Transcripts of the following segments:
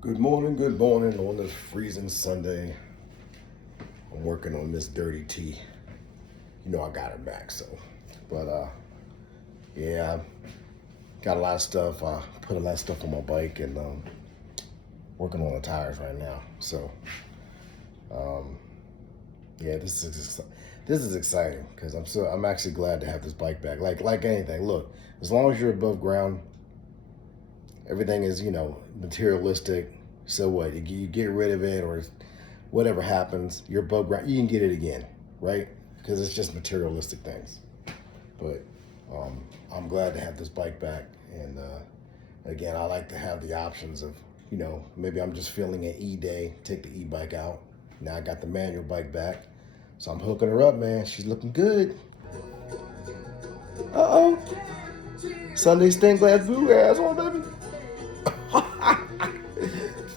Good morning on this freezing Sunday. I'm working on Miss Dirty T. You know I got her back, so. But yeah, got a lot of stuff. I put a lot of stuff on my bike and working on the tires right now. So um, yeah, this is exciting because I'm actually glad to have this bike back. Like anything, look, as long as you're above ground, everything is materialistic. So what? You get rid of it or whatever happens, you're above ground. You can get it again, right? Because it's just materialistic things. But I'm glad to have this bike back. And again, I like to have the options of, maybe I'm just feeling an E-day, take the e-bike out. Now I got the manual bike back. So I'm hooking her up, man. She's looking good. Uh-oh. Sunday stained glass blue asshole, baby.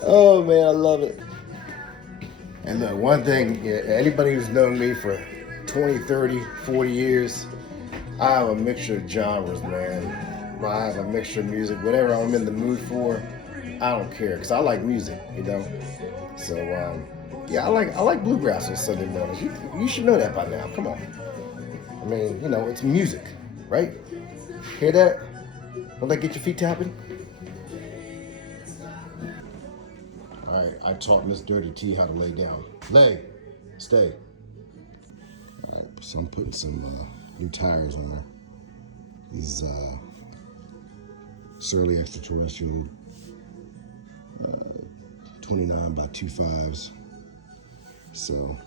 Oh, man, I love it. And look, one thing, anybody who's known me for 20, 30, 40 years, I have a mixture of genres, man. I have a mixture of music. Whatever I'm in the mood for, I don't care, because I like music. So, yeah, I like bluegrass on Sunday mornings. You should know that by now. Come on. I mean, it's music, right? Hear that? Don't that get your feet tapping? All right, I taught Miss Dirty T how to lay down. Lay, stay. All right, so I'm putting some new tires on her. These Surly Extraterrestrial 29 by 25s. So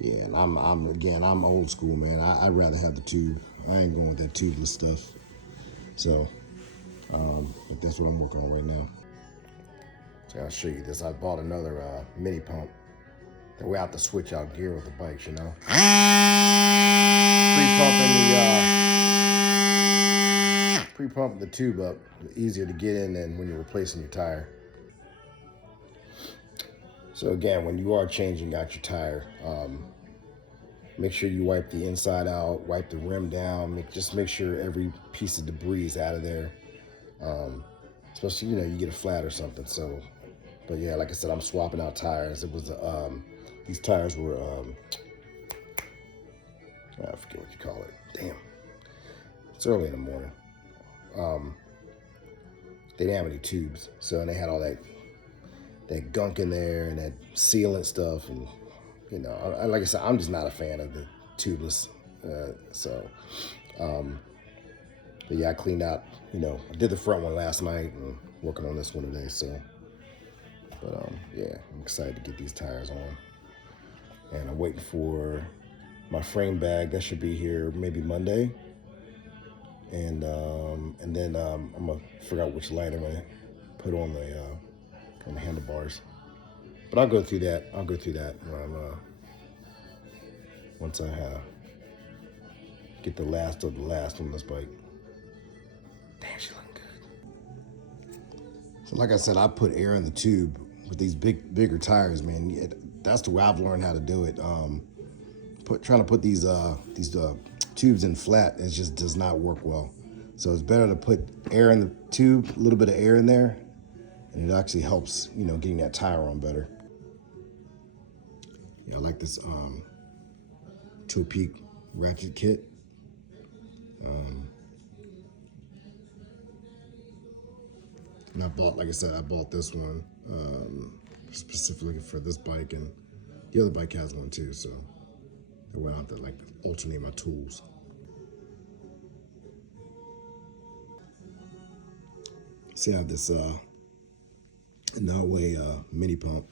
yeah, and I'm old school, man. I'd rather have the tube. I ain't going with that tubeless stuff. So but that's what I'm working on right now. So I'll show you this. I bought another mini pump. That way I have to switch out gear with the bikes, Pre-pumping the tube up, easier to get in than when you're replacing your tire. So again, when you are changing out your tire, make sure you wipe the inside out, wipe the rim down, just make sure every piece of debris is out of there. Especially, you get a flat or something. So, but yeah, like I said, I'm swapping out tires. It was, these tires were, I forget what you call it. Damn. It's early in the morning. They didn't have any tubes. So, and they had all that gunk in there and that sealant stuff. And, like I said, I'm just not a fan of the tubeless. But yeah, I cleaned out, I did the front one last night and working on this one today. So, but yeah, I'm excited to get these tires on. And I'm waiting for my frame bag. That should be here maybe Monday. And then I'm gonna figure out which light I'm gonna put on the handlebars. But I'll go through that. Once I get the last of the last on this bike. Damn, she looking good. So like I said, I put air in the tube with these bigger tires, man. That's the way I've learned how to do it. Trying to put these tubes in flat, it just does not work well. So it's better to put air in the tube, a little bit of air in there, and it actually helps, getting that tire on better. Yeah, I like this Topeak ratchet kit. And like I said, I bought this one specifically for this bike, and the other bike has one too, so I went out to alternate my tools. See, I have this Noway mini pump.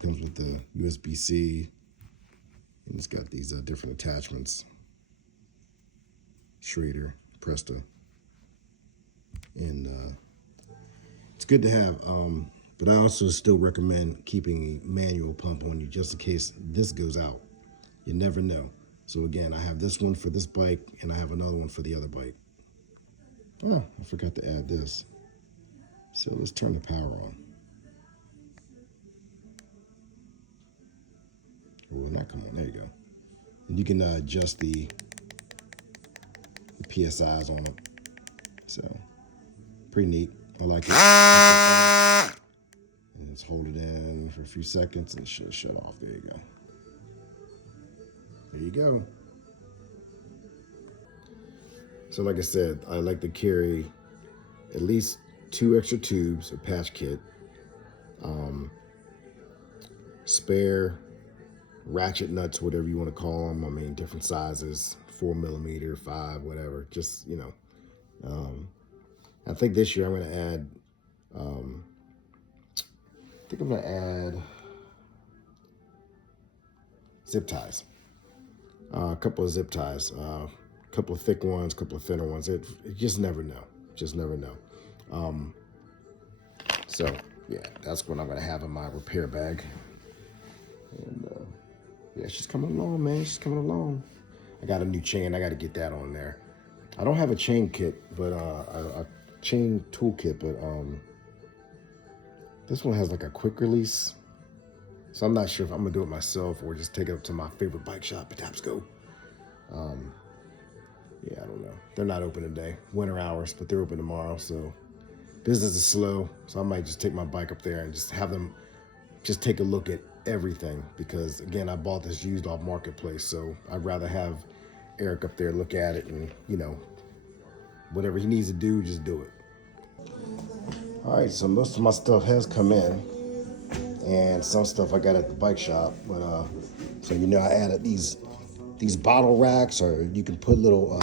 Comes with the USB-C, and it's got these different attachments. Schrader, Presta, and it's good to have. But I also still recommend keeping a manual pump on you just in case this goes out. You never know. So again, I have this one for this bike, and I have another one for the other bike. Oh, I forgot to add this. So let's turn the power on. Well, not come on. There you go. And you can adjust the PSIs on it. So pretty neat. I like it. And just hold it in for a few seconds and it should shut off. There you go. There you go. So like I said, I like to carry at least 2 extra tubes, a patch kit, spare ratchet nuts, whatever you want to call them. I mean, different sizes, 4mm, 5, whatever. Just, you know, I think this year I'm going to add, zip ties. A couple of zip ties, a couple of thick ones, a couple of thinner ones. It just never know. Just never know. So yeah, that's what I'm gonna have in my repair bag. And yeah, she's coming along, man. She's coming along. I got a new chain. I got to get that on there. I don't have a chain kit, but a chain toolkit, but this one has like a quick release. So I'm not sure if I'm gonna do it myself or just take it up to my favorite bike shop, Patapsco. Yeah, I don't know. They're not open today, winter hours, but they're open tomorrow. So business is slow. So I might just take my bike up there and just have them just take a look at everything, because again, I bought this used off Marketplace. So I'd rather have Eric up there look at it and, you know, whatever he needs to do, just do it. All right, so most of my stuff has come in, and some stuff I got at the bike shop. But so you know, I added these bottle racks, or you can put little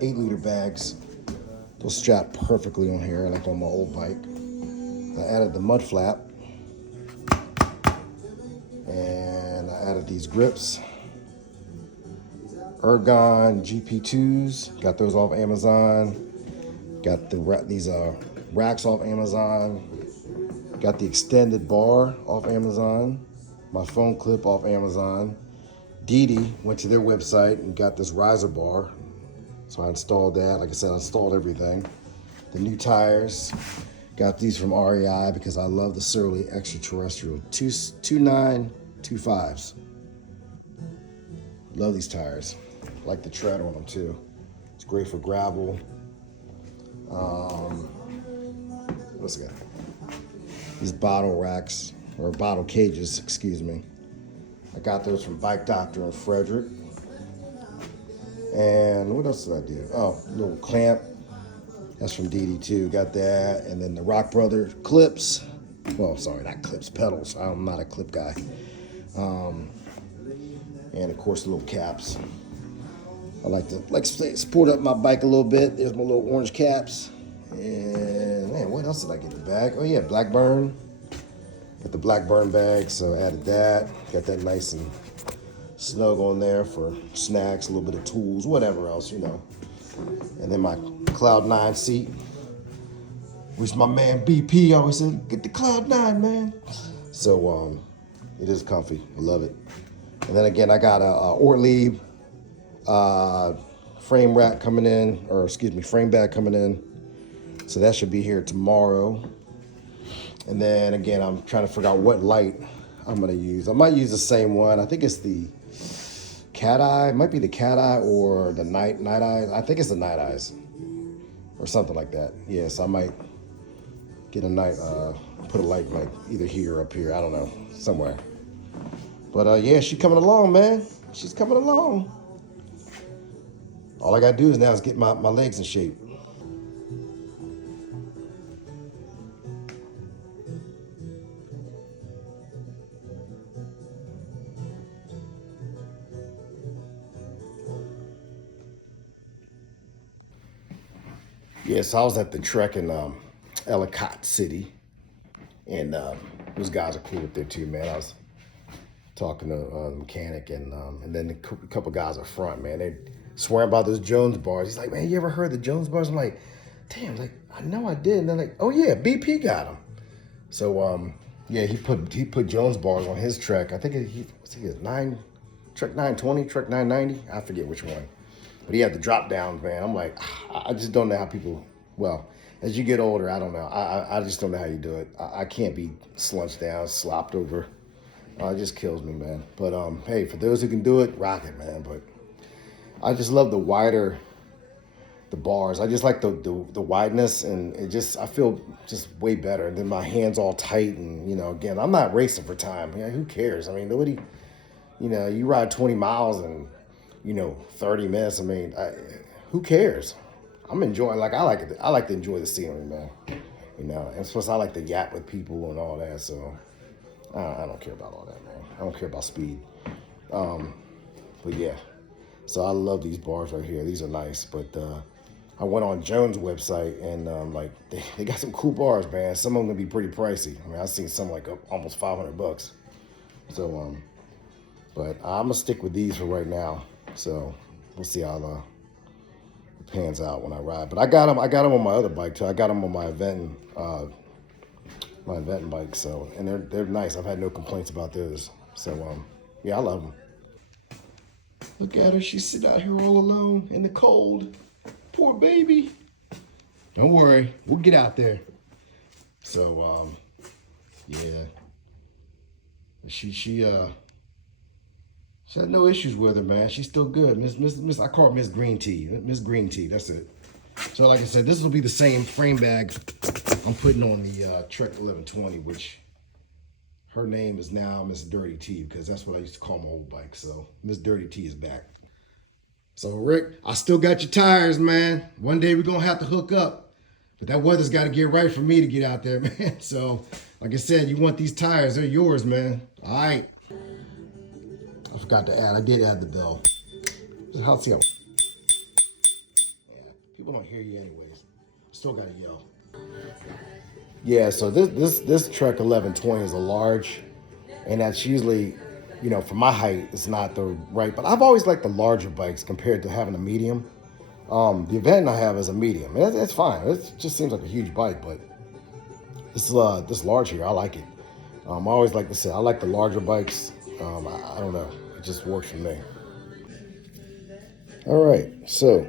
8-liter bags. They'll strap perfectly on here, like on my old bike. I added the mud flap, and I added these grips. Ergon GP2s, got those off Amazon. Got these racks off Amazon. Got the extended bar off Amazon. My phone clip off Amazon. Didi went to their website and got this riser bar. So I installed that. Like I said, I installed everything. The new tires, got these from REI because I love the Surly Extraterrestrial 2925s. Love these tires. Like the tread on them too. It's great for gravel. What's it got? These bottle racks, or bottle cages, excuse me. I got those from Bike Doctor in Frederick. And what else did I do? Oh, little clamp. That's from DD too. Got that. And then the Rock Brother clips. Well, sorry, not clips, pedals. I'm not a clip guy. And of course, the little caps. I like to sport up my bike a little bit. There's my little orange caps. And man, what else did I get in the bag? Oh yeah, Blackburn. Got the Blackburn bag, so I added that. Got that nice and snug on there for snacks, a little bit of tools, whatever else, you know. And then my Cloud9 seat, which my man BP always said, get the Cloud9, man. So it is comfy. I love it. And then again, I got a Ortlieb frame bag coming in. So that should be here tomorrow. And then again, I'm trying to figure out what light I'm gonna use. I might use the same one. I think it's the Cat Eye. It might be the Cat Eye or the Night Eyes. I think it's the Night Eyes or something like that. Yeah, so I might get put a light like either here or up here. I don't know, somewhere. But yeah, she's coming along, man. She's coming along. All I gotta do is now is get my legs in shape. Yes, I was at the Trek in Ellicott City, and those guys are cool up there too, man. I was talking to the mechanic, and then a couple guys up front, man. They swearing about those Jones bars. He's like, man, you ever heard the Jones bars? I'm like, damn, like I know I did. And they're like, oh yeah, BP got them. So yeah, he put Jones bars on his Trek. I think he Trek 920, Trek 990. I forget which one. But he had the drop downs, man. I'm like, I just don't know how people, well, as you get older, I don't know. I just don't know how you do it. I can't be slunched down, slopped over. It just kills me, man. But hey, for those who can do it, rock it, man. But I just love the wider the bars. I just like the wideness, and it just, I feel just way better. And then my hands all tight, and again, I'm not racing for time. Who cares? I mean, nobody. You ride 20 miles and 30 minutes. I mean, who cares? I'm enjoying. Like, I like it. I like to enjoy the scenery, man. And plus I like to yap with people and all that. So I don't care about all that, man. I don't care about speed. But yeah. So I love these bars right here. These are nice. But I went on Jones' website, and like they got some cool bars, man. Some of them gonna be pretty pricey. I mean, I've seen some like almost $500. So but I'm gonna stick with these for right now. So we'll see how it pans out when I ride. But I got them on my other bike too. I got them on my Aventon bike. So, and they're nice. I've had no complaints about those. So yeah, I love them. Look at her. She's sitting out here all alone in the cold. Poor baby. Don't worry. We'll get out there. So, yeah. She had no issues with her, man. She's still good. Miss, I call her Miss Green Tea. Miss Green Tea, that's it. So like I said, this will be the same frame bag I'm putting on the Trek 1120, which her name is now Miss Dirty Tea, because that's what I used to call my old bike. So Miss Dirty Tea is back. So Rick, I still got your tires, man. One day we're gonna have to hook up, but that weather's got to get right for me to get out there, man. So like I said, you want these tires, they're yours, man. All right. I forgot to add. I did add the bell. How's it go? Yeah, people don't hear you anyways. Still gotta yell. Yeah, so this Trek 1120 is a large, and that's usually, for my height, it's not the right. But I've always liked the larger bikes compared to having a medium. The Aventon I have is a medium, and that's fine. It just seems like a huge bike, but this large here, I like it. I always like to say I like the larger bikes. I don't know. It just works for me. All right, so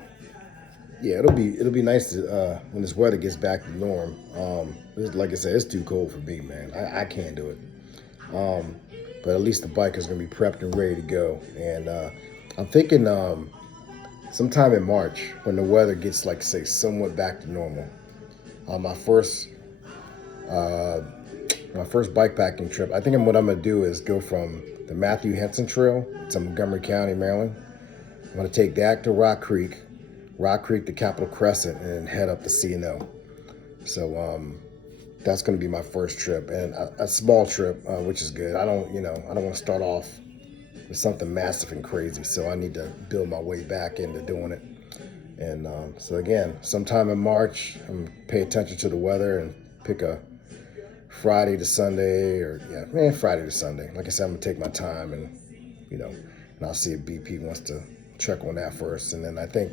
yeah, it'll be nice to, when this weather gets back to norm. Like I said, it's too cold for me, man. I can't do it. But at least the bike is gonna be prepped and ready to go. And I'm thinking sometime in March, when the weather gets, like, say, somewhat back to normal. My first bikepacking trip, I think what I'm gonna do is go from the Matthew Henson Trail to Montgomery County, Maryland. I'm gonna take that to Rock Creek to Capitol Crescent, and then head up to C&O. So that's gonna be my first trip, and a small trip, which is good. I don't want to start off with something massive and crazy, so I need to build my way back into doing it. And so again, sometime in March, I'm gonna pay attention to the weather and pick a Friday to Sunday, or Friday to Sunday. Like I said, I'm gonna take my time, and and I'll see if BP wants to check on that first. And then I think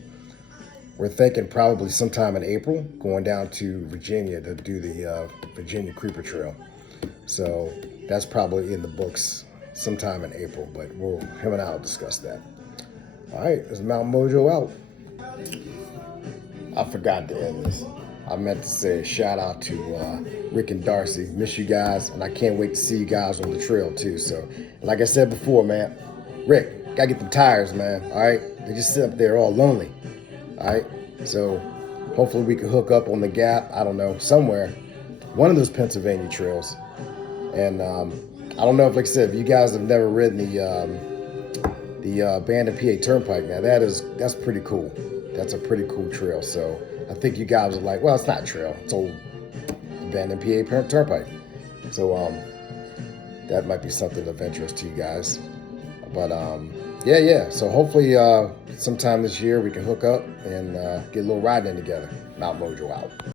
we're thinking probably sometime in April, going down to Virginia to do the Virginia Creeper Trail. So that's probably in the books sometime in April, but him and I will discuss that. All right, it's Mount Mojo out. I forgot to end this. I meant to say a shout out to Rick and Darcy. Miss you guys, and I can't wait to see you guys on the trail too. So, like I said before, man, Rick, gotta get them tires, man. All right, they just sit up there all lonely. All right, so hopefully we can hook up on the Gap. I don't know, somewhere, one of those Pennsylvania trails. And I don't know if, like I said, if you guys have never ridden the Abandoned PA Turnpike, man, that's pretty cool. That's a pretty cool trail. So I think you guys are like, well, it's not a trail, it's old Abandoned PA Turnpike. So that might be something of interest to you guys. But yeah. So hopefully sometime this year we can hook up and get a little riding in together. Mount Mojo out.